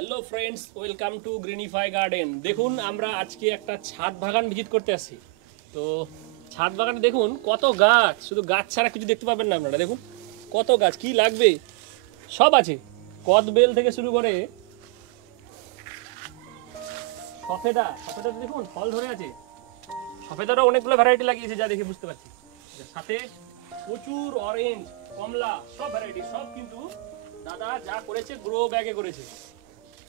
Hello friends, welcome to গ্রিনিফাই garden. দেখুন আমরা আজকে একটা ছাদ বাগান ভিজিট করতে আসছি। তো ছাদ বাগানে দেখুন কত গাছ, শুধু গাছ ছাড়া কিছু দেখতে পাবেন না আপনারা। দেখুন কত গাছ, কি লাগবে সব আছে। কদবেল থেকে শুরু করে সফেদা, সফেদা দেখুন ফল ধরে আছে। সফেদারও অনেকগুলো ভ্যারাইটি লাগিয়েছে, যা দেখে বুঝতে পারছি। সাথে প্রচুর অরেঞ্জ, কমলা, সব ভ্যারাইটি, সব কিন্তু দাদা যা করেছে গ্রো ব্যাগে করেছে।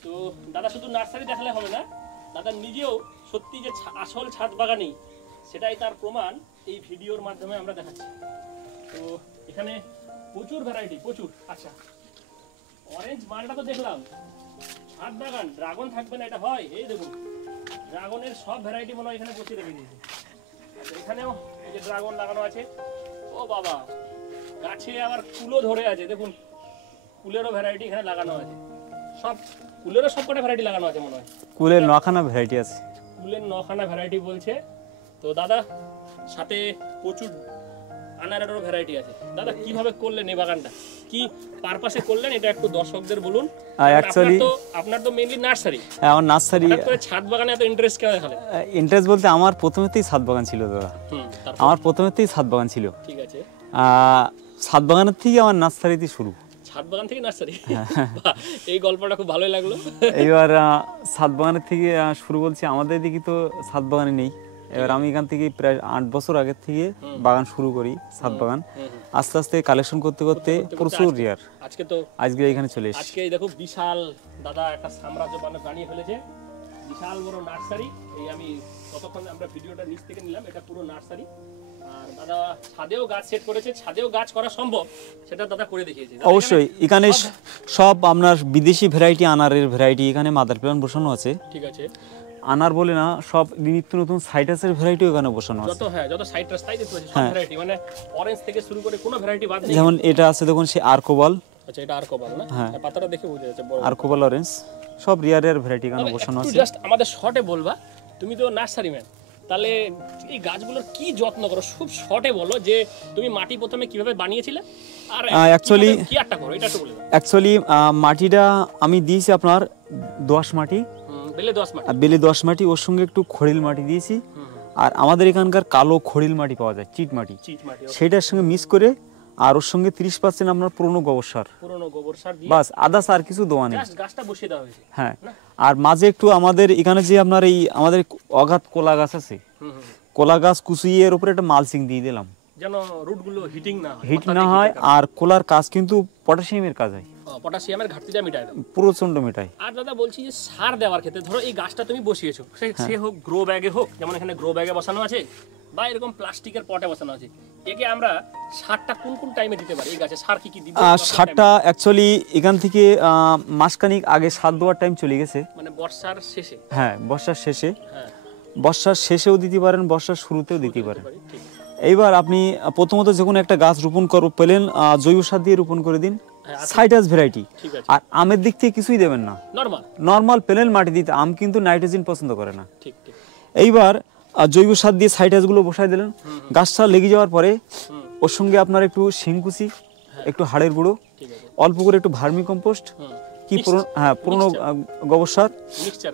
তো দাদা শুধু নার্সারি দেখালে হবে না, দাদা নিজেও সত্যি যে আসল ছাদ বাগানি সেটাই তার প্রমাণ এই ভিডিওর মাধ্যমে আমরা দেখাচ্ছি। তো এখানে প্রচুর ভ্যারাইটি, প্রচুর। আচ্ছা, অরেঞ্জ মালটা তো দেখলাম, ছাদ বাগান ড্রাগন থাকবে না এটা হয়? এই দেখুন ড্রাগনের সব ভ্যারাইটি মনে হয় এখানে বসিয়ে রেখে দিয়েছে। আচ্ছা, এখানেও এই যে ড্রাগন লাগানো আছে। ও বাবা, গাছে আবার কুলও ধরে আছে। দেখুন কুলেরও ভ্যারাইটি এখানে লাগানো আছে। সব কুলেরও সব কটা ভ্যারাইটি লাগানো আছে মনে হয়। কুলের 9খানা ভ্যারাইটি আছে। কুলের 9খানা ভ্যারাইটি বলছে তো দাদা। সাথে প্রচুর আনারেরও ভ্যারাইটি আছে। দাদা কিভাবে করলেন এই বাগানটা, কি পারপাসে করলেন এটা একটু দর্শকদের বলুন। অ্যাকচুয়ালি আপনার তো মেইনলি নার্সারি। আমার নার্সারি, ছাদ বাগানে এত ইন্টারেস্ট কেন দেখালেন? ইন্টারেস্ট বলতে আমার প্রথমেতেই ছাদ বাগান ছিল দাদা। আমার প্রথমেতেই ছাদ বাগান ছিল। ঠিক আছে। ছাদ বাগানের থেকে আমার নার্সারিতে শুরু। ছাদ বাগান থেকে নার্সারি, এই গল্পটা খুব ভালোই লাগলো। এবার ছাদ বাগানের থেকে শুরু বলছি। আমাদের দিকে তো ছাদ বাগানে নেই। এবার আমি এখান থেকে প্রায় 8 বছর আগে থেকে বাগান শুরু করি, ছাদ বাগান। আস্তে আস্তে কালেকশন করতে করতে প্রচুর রিয়ার আজকে এখানে চলে এসেছি। আজকে দেখো বিশাল দাদা একটা সাম্রাজ্য বানিয়ে ফেলেছে, বিশাল বড় নার্সারি। এই আমি কতক্ষণ আমরা ভিডিওটা নিচ থেকে নিলাম, এটা পুরো নার্সারি। আর দাদা ছাদেও গাছ সেট করেছে, ছাদেও গাছ করা সম্ভব সেটা দাদা করে দেখিয়েছে। অবশ্যই এখানে সব আপনার বিদেশি ভ্যারাইটি, আনারের ভ্যারাইটি এখানে মাদার প্ল্যান্ট বসানো আছে। ঠিক আছে। আনার বলে না, সব নিত্য নতুন সাইট্রাসের ভ্যারাইটি এখানে বসানো আছে। যত সাইট্রাস তাই দেখতে পাচ্ছি, সব ভ্যারাইটি, মানে অরেঞ্জ থেকে শুরু করে কোনো ভ্যারাইটি বাদ নেই। যেমন এটা আছে দেখুন, সে আর্কোবাল। আচ্ছা, এটা আর্কোবাল না? হ্যাঁ, পাতাটা দেখে বোঝা যাচ্ছে বড় আর্কোবাল অরেঞ্জ। সব রিয়ার ভ্যারাইটি এখানে বসানো আছে। জাস্ট আমাদের শর্টে বলবা, তুমি তো নার্সারি ম্যান, তাহলে এই গাছগুলোর কি যত্ন করো খুব শর্টে বলো। যে তুমি মাটি প্রথমে কিভাবে বানিয়েছিলে আর অ্যাকচুয়ালি কি আরটা করো এটা একটু বলে দাও। অ্যাকচুয়ালি মাটিটা আমি দিয়েছি আপনার দোআঁশ মাটি, বেলে দোআঁশ মাটি, ওর সঙ্গে একটু খড়িল মাটি দিয়েছি। আর আমাদের এখানকার কালো খড়িল মাটি পাওয়া যায়, চিট মাটি, সেটার সঙ্গে মিক্স করে, আর ওর সঙ্গে 30% আপনার পুরনো গোবর সার দিয়ে বাস, আদার্স আর কিছু দেওয়া নেই, গাছটা বসিয়ে দেওয়া হয়েছে। হ্যাঁ, আর মাঝে একটু আমাদের এখানে যে আপনার এই আমাদের অগাধ কোলা গাছ আছে, কোলা গাছ কুচিয়ে এর উপরে একটা মালচিং দিয়ে দিলাম যেন রুটগুলো হিট না হয়। আর কোলার কাজ কিন্তু পটাশিয়ামের কাজ হয়, পটাশিয়ামের ঘাটতিটা মেটায়, প্রচন্ড মেটায়। আর দাদা বলছি যে সার দেওয়ার ক্ষেত্রে ধরো এই গাছটা তুমি বসিয়েছো, সে হোক গ্রো ব্যাগে হোক, যেমন এখানে গ্রো ব্যাগে বসানো আছে বা এরকম প্লাস্টিকের পটে বসানো আছে, একে আমরা সারটা কোন কোন টাইমে দিতে পারি? এই গাছে সার কি কি দিব? সারটা অ্যাকচুয়ালি এখান থেকে মাসখানিক আগে সার দেওয়ার টাইম চলে গেছে, মানে বর্ষার শেষে। হ্যাঁ, বর্ষার শেষে। বর্ষার শেষেও দিতে পারেন, বর্ষার শুরুতেও দিতে পারেন। এইবার আপনি প্রথমত যখন একটা গাছ রোপণ পেলেন, জৈব সার দিয়ে রোপণ করে দিন, সাইট্রাস ভ্যারাইটি। আর আমের দিক থেকে কিছুই দেবেন না, নর্মাল প্লেন মাটি দিতে। আম কিন্তু নাইট্রোজেন পছন্দ করে না। এইবার জৈব সার দিয়ে সাইট্রাসগুলো বসাই দিলেন। গাছটা লেগে যাওয়ার পরে ওর সঙ্গে আপনার একটু শিংকুচি, একটু হাড়ের গুঁড়ো, অল্প করে একটু ভার্মি কম্পোস্ট, কি পুরনো গোবর সার,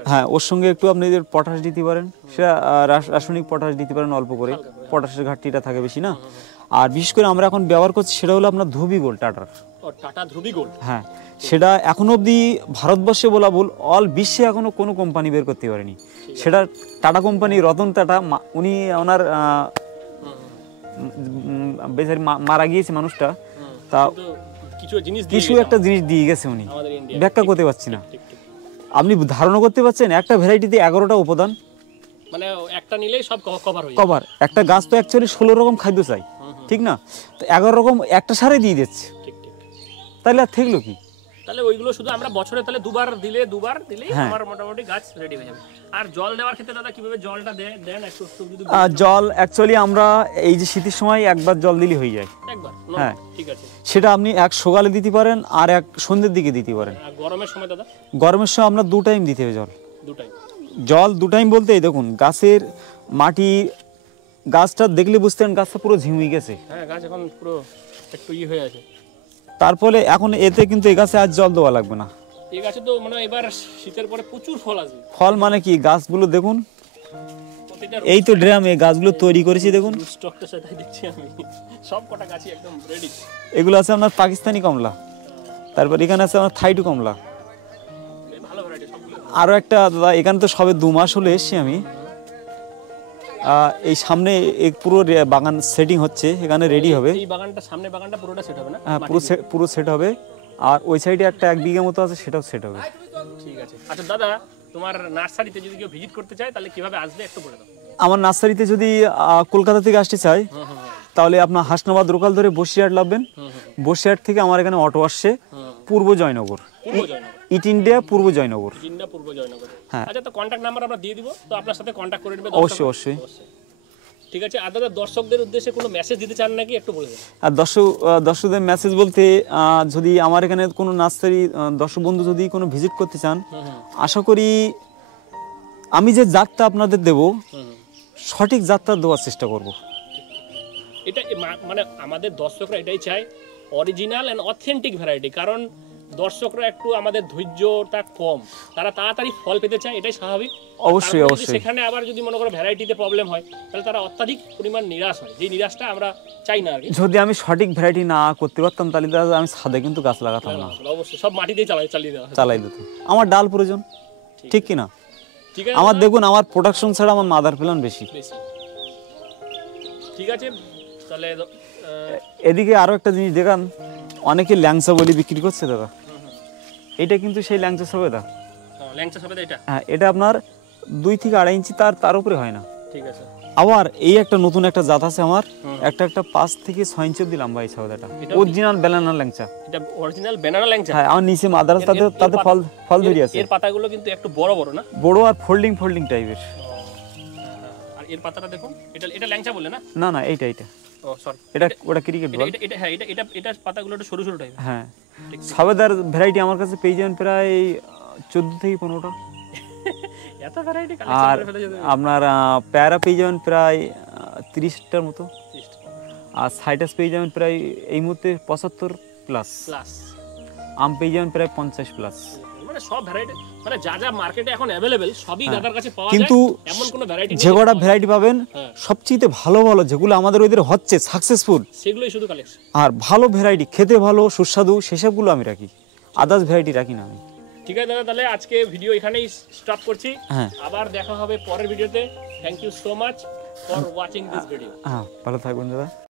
হ্যাঁ, ওর সঙ্গে একটু আপনি পটাশ দিতে পারেন। সেটা রাসায়নিক পটাশ দিতে পারেন অল্প করে, পটাশের ঘাটতিটা থাকে বেশি না। আর বিশেষ করে আমরা এখন ব্যবহার করছি সেটা হলো আপনার ধ্রুবী গোল্ড, টাটার। হ্যাঁ, সেটা এখনো অবধি ভারতবর্ষে বলা ভুল, অল বিশ্বে এখনো কোনো কোম্পানি বের করতে পারেনি। সেটা টাটা কোম্পানি, রতন টাটা, উনি ওনার বেচারি মারা গিয়েছে মানুষটা, তা কিছু একটা জিনিস দিয়ে গেছে, উনি ব্যাখ্যা করতে পারছি না। আপনি ধারণা করতে পারছেন একটা ভ্যারাইটিতে 11টা উপাদান, মানে একটা নিলেই সব কভার। একটা গাছ তো অ্যাকচুয়ালি 16 রকম খাদ্য চাই, ঠিক না? তো 11 রকম একটা সারে দিয়ে দিচ্ছে, তাহলে আর থাকলো কি? তাহলে ওইগুলো শুধু আমরা বছরে তাহলে দুবার দিলেই আমার মোটামুটি গাছ রেডি হয়ে যাবে। আর জল দেওয়ার ক্ষেত্রে দাদা কিভাবে জলটা দেন একটু যদি? জল অ্যাকচুয়ালি আমরা এই যে শীতের সময় একবার জল দিলে হয়ে যায়, একবার। হ্যাঁ, ঠিক আছে। সেটা আপনি এক সকালে দিতে পারেন আর এক সন্ধ্যের দিকে দিতে পারেন। গরমের সময় দাদা? গরমের সময় আমরা 2 টাইম দিতে হবে জল। 2 টাইম বলতে এই দেখুন গাছের মাটি, গাছটা দেখলে বুঝতেন গাছটা পুরো ঝিমিয়ে গেছে। হ্যাঁ, গাছ এখন পুরো একটু হয়ে আছে। তারপরে এখন এতে কিন্তু এই গাছে আর জল দেওয়া লাগবে না, এই গাছে তো মানে এবার শীতের পরে প্রচুর ফল আসবে। ফল মানে কি, গাছগুলো দেখুন, প্রতিটা এই তো ড্রামে গাছগুলো তৈরি করেছি দেখুন। স্টকটা সেটাই দেখছি আমি, সব কটা গাছই একদম রেডি। এগুলো আছে আপনার পাকিস্তানি কমলা, তারপর এখানে আছে আমার থাইটু কমলা। ভালো ভ্যারাইটি সবগুলো। আরও একটা দাদা, এখানে তো সবে 2 মাস হলে এসছি আমি। এই সামনে এই পুরো বাগান সেটিং হচ্ছে, এখানে রেডি হবে। এই বাগানটা, সামনে বাগানটা পুরোটা সেট হবে না? হ্যাঁ, পুরো সেট হবে। আর ওই সাইডে একটা 1 বিঘা মতো আছে, সেটাও সেট হবে। ঠিক আছে। আচ্ছা দাদা, তোমার নার্সারিতে যদি কেউ ভিজিট করতে চায় তাহলে কিভাবে আসবে একটু বলে দাও। আমার নার্সারিতে যদি কলকাতা থেকে আসতে চায় তাহলে আপনার হাসনাবাদ লোকাল ধরে বসিরহাট লাভবেন। বসিরহাট থেকে আমার এখানে অটো আসছে পূর্ব জয়নগর, পূর্ব জয়নগর, ইট ইন্ডিয়া পূর্ব জয়নগর। জিন্না পূর্ব জয়নগর। হ্যাঁ। আচ্ছা, তো কন্ট্যাক্ট নাম্বার আমরা দিয়ে দিব, তো আপনার সাথে কন্ট্যাক্ট করে নেবে। অবশ্যই অবশ্যই। ঠিক আছে। আর দাদা, দর্শকদের উদ্দেশ্যে কোনো মেসেজ দিতে চান নাকি একটু বলে দেন। আর দর্শকদের মেসেজ বলতে, যদি আমার এখানে কোনো নার্সারি দর্শক বন্ধু যদি কোনো ভিজিট করতে চান, আশা করি আমি যে জাতটা আপনাদের দেব সঠিক জাতটা দেওয়ার চেষ্টা করব। এটা মানে আমাদের দর্শকরা এটাই চায়, অরিজিনাল অ্যান্ড অথেন্টিক ভ্যারাইটি। কারণ দর্শকরা একটু আমাদের ধৈর্যটা কম, তারা তাড়াতাড়ি ফল পেতে চায়, এটাই স্বাভাবিক। অবশ্যই তারপরে অবশ্যই। সেখানে আবার যদি মনে করো ভ্যারাইটিতে প্রবলেম হয়, তাহলে তারা অত্যাধিক পরিমাণ নিরাশ হয়, যেই নিরাশটা আমরা চাই না আর কি। যদি আমি সঠিক ভ্যারাইটি না করতে পারতাম তাহলে দাদা আমি ছাদে কিন্তু গাছ লাগাতাম না, অবশ্যই সব মাটিতেই চালিয়ে দেওয়া হয়। চালাই দিত। আমার ডাল প্রয়োজন, ঠিক কি না? ঠিক আছে। আমার দেখুন, আমার প্রোডাকশন ছাড়া আমার মাদার প্ল্যান বেশি। ঠিক আছে, তাহলে এদিকে আরো একটা জিনিস দেখান, অনেকে ল্যাংচা বলি বিক্রি করছে দাদা। এটা কিন্তু সেই ল্যাংচা সবেদা। ল্যাংচা সবেদা এটা? হ্যাঁ, এটা আপনার 2 থেকে 2.5 ইঞ্চি, তার উপরে হয় না। ঠিক আছে। আবার এই একটা নতুন একটা জাত আছে আমার, একটা 5 থেকে 6 ইঞ্চি অব্দি লম্বা এই সবেদাটা, অরিজিনাল ব্যানানা ল্যাংচা। এটা অরিজিনাল ব্যানানা ল্যাংচা? হ্যাঁ, আমার নিচে মাদার তাতে ফল ধরে আছে। এর পাতাগুলো কিন্তু একটু বড় বড় না? বড় আর ফোল্ডিং টাইপের। আর এর পাতাটা দেখুন, এটা ল্যাংচা বলে না? না, এইটা ও সরি, ওটা ক্রিকেট বল। এটা হ্যাঁ, এটা পাতাগুলো একটু সরু সরু টাইপের। হ্যাঁ, সবেদার ভ্যারাইটি আমার কাছে পেয়ে যাবেন প্রায় 14 থেকে 15টা। এত ভ্যারাইটি কালেকশন আর করে ফেলেছে তুমি। আপনার প্যারা পেয়ে যাবেন প্রায় 30টার মতো। আর সাইটাস পেয়ে যাবেন প্রায় এই মুহূর্তে 75 প্লাস। আম পেয়ে যাবেন প্রায় 50 প্লাস। মানে সব ভ্যারাইটি, মানে যা যা মার্কেটে এখন अवेलेबल সবই দাদার কাছে পাওয়া যায়। কিন্তু এমন কোনো ভ্যারাইটি যে কটা ভ্যারাইটি পাবেন সবচেয়ে ভালো যেগুলো আমাদের ওদের হচ্ছে সাকসেসফুল, সেগুলোই শুধু কালেকশন। আর ভালো ভ্যারাইটি, খেতে ভালো, সুস্বাদু, সেসবগুলো আমি রাখি, আদার্স ভ্যারাইটি রাখি না আমি। ঠিক আছে দাদা, তাহলে আজকে ভিডিও এখানেই স্টপ করছি। হ্যাঁ, আবার দেখা হবে পরের ভিডিওতে। Thank you so much for watching this video. হ্যাঁ, ভালো থাকবেন দাদা।